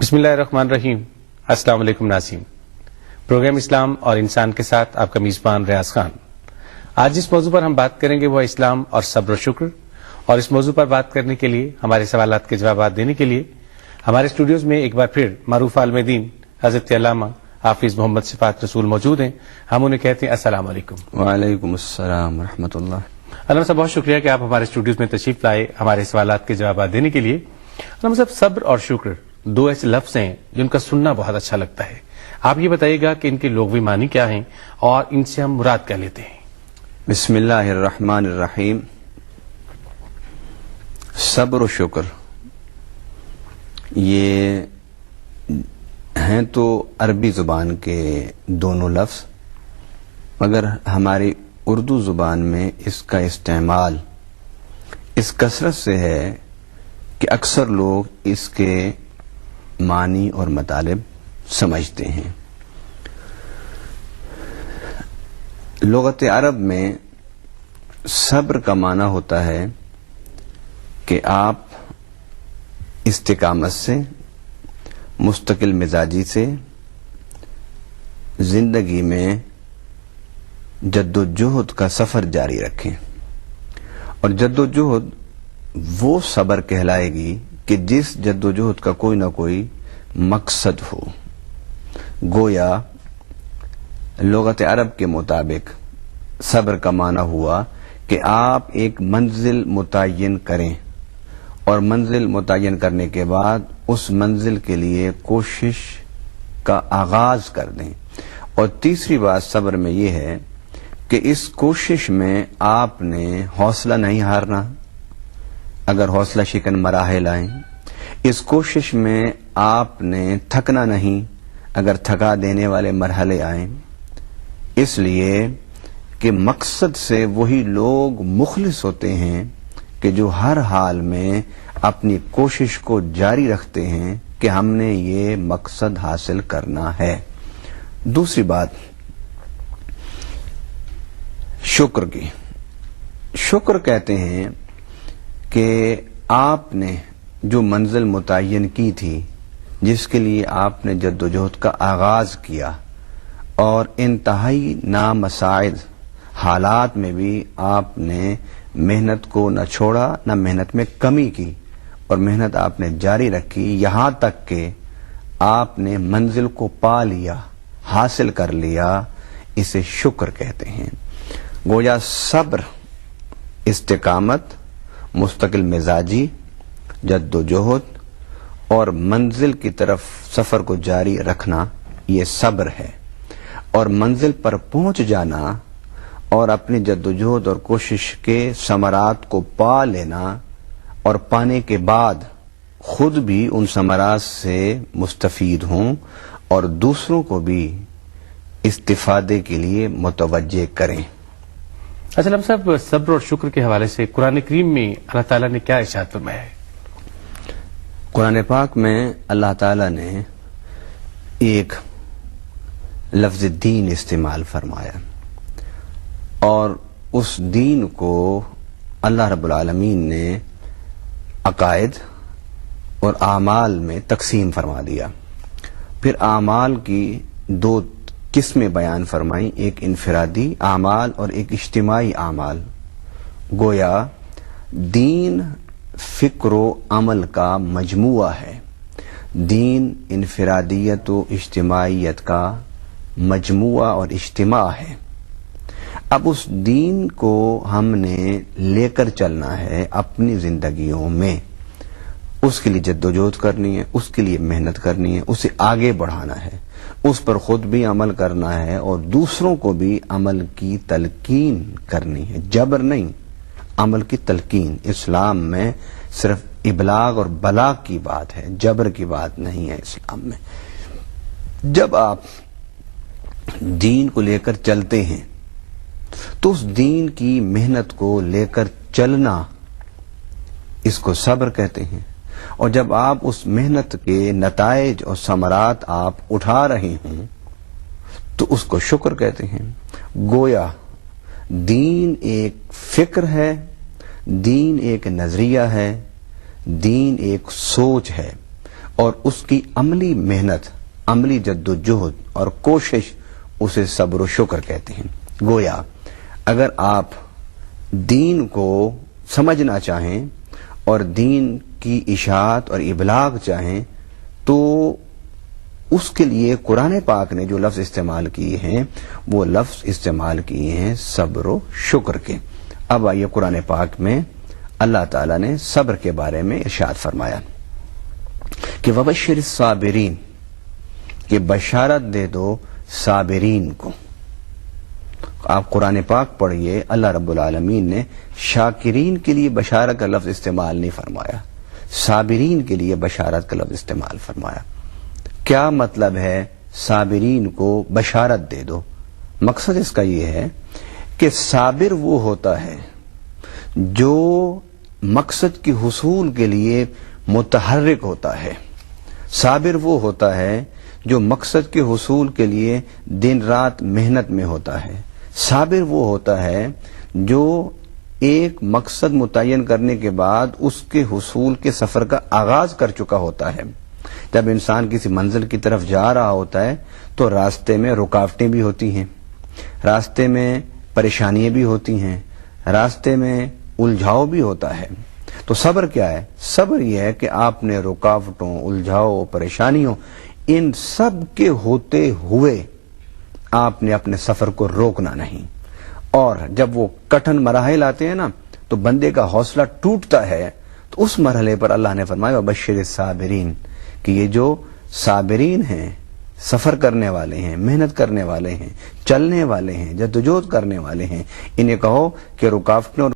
بسم اللہ الرحمن الرحیم. السلام علیکم ناظرین. پروگرام اسلام اور انسان کے ساتھ آپ کا میزبان ریاض خان. آج جس موضوع پر ہم بات کریں گے وہ اسلام اور صبر و شکر. اور اس موضوع پر بات کرنے کے لیے، ہمارے سوالات کے جوابات دینے کے لیے ہمارے اسٹوڈیوز میں ایک بار پھر معروف عالم دین حضرت علامہ حافظ محمد صفات رسول موجود ہیں. ہم انہیں کہتے ہیں السلام علیکم. وعلیکم السلام ورحمۃ اللہ. علامہ صاحب بہت شکریہ کہ آپ ہمارے اسٹوڈیوز میں تشریف لائے ہمارے سوالات کے جوابات دینے کے لیے. علامہ صاحب، صبر اور شکر دو ایسے لفظ ہیں جن کا سننا بہت اچھا لگتا ہے. آپ یہ بتائیے گا کہ ان کے لغوی معنی کیا ہیں اور ان سے ہم مراد کیا لیتے ہیں؟ بسم اللہ الرحمن الرحیم. صبر و شکر یہ ہیں تو عربی زبان کے دونوں لفظ، مگر ہماری اردو زبان میں اس کا استعمال اس کثرت سے ہے کہ اکثر لوگ اس کے معنی اور مطالب سمجھتے ہیں. لغت عرب میں صبر کا معنی ہوتا ہے کہ آپ استقامت سے، مستقل مزاجی سے زندگی میں جد و جہد کا سفر جاری رکھیں. اور جد و جہد وہ صبر کہلائے گی کہ جس جد و جہد کا کوئی نہ کوئی مقصد ہو. گویا لغت عرب کے مطابق صبر کا معنی ہوا کہ آپ ایک منزل متعین کریں اور منزل متعین کرنے کے بعد اس منزل کے لیے کوشش کا آغاز کر دیں. اور تیسری بات صبر میں یہ ہے کہ اس کوشش میں آپ نے حوصلہ نہیں ہارنا اگر حوصلہ شکن مراحل آئیں. اس کوشش میں آپ نے تھکنا نہیں اگر تھکا دینے والے مرحلے آئیں. اس لیے کہ مقصد سے وہی لوگ مخلص ہوتے ہیں کہ جو ہر حال میں اپنی کوشش کو جاری رکھتے ہیں کہ ہم نے یہ مقصد حاصل کرنا ہے. دوسری بات شکر کی. شکر کہتے ہیں کہ آپ نے جو منزل متعین کی تھی، جس کے لیے آپ نے جد و جہد کا آغاز کیا اور انتہائی نامساعد حالات میں بھی آپ نے محنت کو نہ چھوڑا، نہ محنت میں کمی کی، اور محنت آپ نے جاری رکھی یہاں تک کہ آپ نے منزل کو پا لیا، حاصل کر لیا. اسے شکر کہتے ہیں. گویا صبر، استقامت، مستقل مزاجی، جد و جہد اور منزل کی طرف سفر کو جاری رکھنا یہ صبر ہے. اور منزل پر پہنچ جانا اور اپنی جد و جہد اور کوشش کے ثمرات کو پا لینا، اور پانے کے بعد خود بھی ان ثمرات سے مستفید ہوں اور دوسروں کو بھی استفادے کے لیے متوجہ کریں. اچھا علامہ صاحب، صبر اور شکر کے حوالے سے قرآن کریم میں اللہ تعالیٰ نے کیا ارشاد فرمایا ہے؟ قرآن پاک میں اللہ تعالیٰ نے ایک لفظ دین استعمال فرمایا، اور اس دین کو اللہ رب العالمین نے عقائد اور اعمال میں تقسیم فرما دیا. پھر اعمال کی دو قسمیں بیان فرمائیں، ایک انفرادی اعمال اور ایک اجتماعی اعمال. گویا دین فکر و عمل کا مجموعہ ہے. دین انفرادیت و اجتماعیت کا مجموعہ اور اجتماع ہے. اب اس دین کو ہم نے لے کر چلنا ہے اپنی زندگیوں میں. اس کے لیے جد و جہد کرنی ہے، اس کے لیے محنت کرنی ہے، اسے آگے بڑھانا ہے، اس پر خود بھی عمل کرنا ہے اور دوسروں کو بھی عمل کی تلقین کرنی ہے. جبر نہیں، عمل کی تلقین. اسلام میں صرف ابلاغ اور بلاغ کی بات ہے، جبر کی بات نہیں ہے اسلام میں. جب آپ دین کو لے کر چلتے ہیں تو اس دین کی محنت کو لے کر چلنا، اس کو صبر کہتے ہیں. اور جب آپ اس محنت کے نتائج اور ثمرات آپ اٹھا رہے ہوں تو اس کو شکر کہتے ہیں. گویا دین ایک فکر ہے، دین ایک نظریہ ہے، دین ایک سوچ ہے، اور اس کی عملی محنت، عملی جدوجہد اور کوشش، اسے صبر و شکر کہتے ہیں۔ گویا اگر آپ دین کو سمجھنا چاہیں اور دین کی اشاعت اور ابلاغ چاہیں تو اس کے لیے قرآن پاک نے جو لفظ استعمال کیے ہیں وہ لفظ استعمال کیے ہیں صبر و شکر کے۔ اب آئیے قرآن پاک میں اللہ تعالیٰ نے صبر کے بارے میں ارشاد فرمایا کہ وبشر الصابرین، کہ بشارت دے دو صابرین کو۔ آپ قرآن پاک پڑھیے، اللہ رب العالمین نے شاکرین کے لیے بشارت کا لفظ استعمال نہیں فرمایا، صابرین کے لیے بشارت کا لفظ استعمال فرمایا۔ کیا مطلب ہے صابرین کو بشارت دے دو؟ مقصد اس کا یہ ہے کہ صابر وہ ہوتا ہے جو مقصد کے حصول کے لیے متحرک ہوتا ہے، صابر وہ ہوتا ہے جو مقصد کے حصول کے لیے دن رات محنت میں ہوتا ہے، صابر وہ ہوتا ہے جو ایک مقصد متعین کرنے کے بعد اس کے حصول کے سفر کا آغاز کر چکا ہوتا ہے۔ جب انسان کسی منزل کی طرف جا رہا ہوتا ہے تو راستے میں رکاوٹیں بھی ہوتی ہیں، راستے میں پریشانیاں بھی ہوتی ہیں، راستے میں الجھاؤ بھی ہوتا ہے۔ تو صبر کیا ہے؟ صبر یہ ہے کہ آپ نے رکاوٹوں، الجھاؤ، پریشانیوں، ان سب کے ہوتے ہوئے آپ نے اپنے سفر کو روکنا نہیں، اور جب وہ کٹھن مراحل آتے ہیں نا تو بندے کا حوصلہ ٹوٹتا ہے، تو اس مرحلے پر اللہ نے فرمایا وبشر الصابرین، کہ یہ جو صابرین ہیں، سفر کرنے والے ہیں، محنت کرنے والے ہیں، چلنے والے ہیں، جدوجہد کرنے والے ہیں، انہیں کہو کہ رکاوٹوں